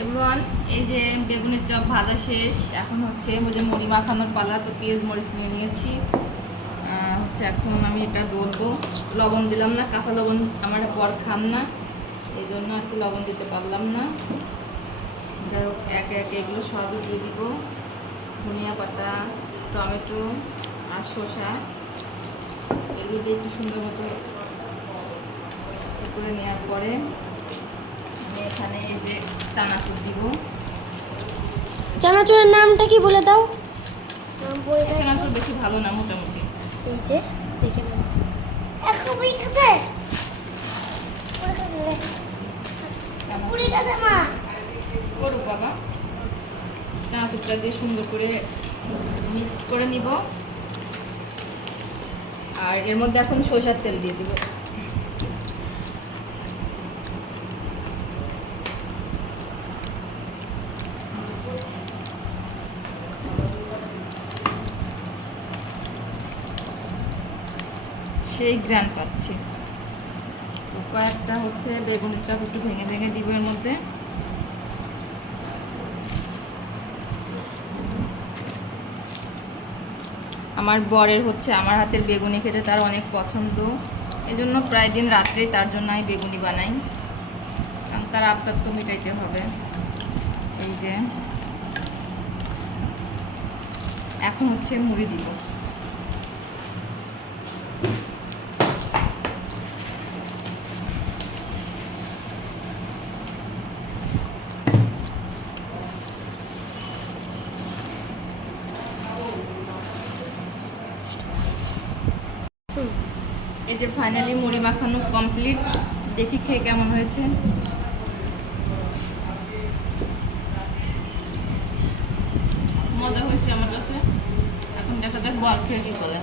Everyone, এই যে বেগুনের চপ ভাজা শেষ। এখন হচ্ছে ওই যে মুড়ি মাখানোর পালা। তো পেঁয়াজ মরিচ নিয়ে নিয়েছি। হচ্ছে এখন আমি এটা ডলবো। লবণ দিলাম না, কাঁচা লবণ আমার বর খান না, এই জন্য আর কি লবণ দিতে পারলাম না। যাই হোক, একে একে এগুলো সবই দিয়ে দিব। ধনিয়া পাতা, টমেটো আর শসা, এগুলো দিয়ে একটু সুন্দর মতো করে নেওয়ার পরে আমি এখানে এই যে চানাচুর দিব। চানাচুরের নামটা কি বলে দাও? চানাচুর বেশি ভালো না, মোটামুটি। এই যে দেখে নাও। করুক বাবা। চানাচুরটা দিয়ে সুন্দর করে মিক্সড করে নিব। আর এর মধ্যে এখন সরষের তেল দিয়ে দিব। সেই গ্রান পাচ্ছি। তো কয়েকটা হচ্ছে বেগুনের চপ একটু ভেঙে ভেঙে দিব এর মধ্যে। আমার বরের হচ্ছে আমার হাতের বেগুনি খেতে তার অনেক পছন্দ, এজন্য প্রায় দিন রাত্রেই তার জন্য আমি বেগুনি বানাই, কারণ তার আবদার তো মিটাইতে হবে। এই যে এখন হচ্ছে মুড়ি দিব। এই যে ফাইনালি মুড়ি মাখানো কমপ্লিট। দেখি খেয়ে কেমন হয়েছে। মজা হয়েছে আমার কাছে। এখন দেখা যাক বল খেয়ে কি বলে।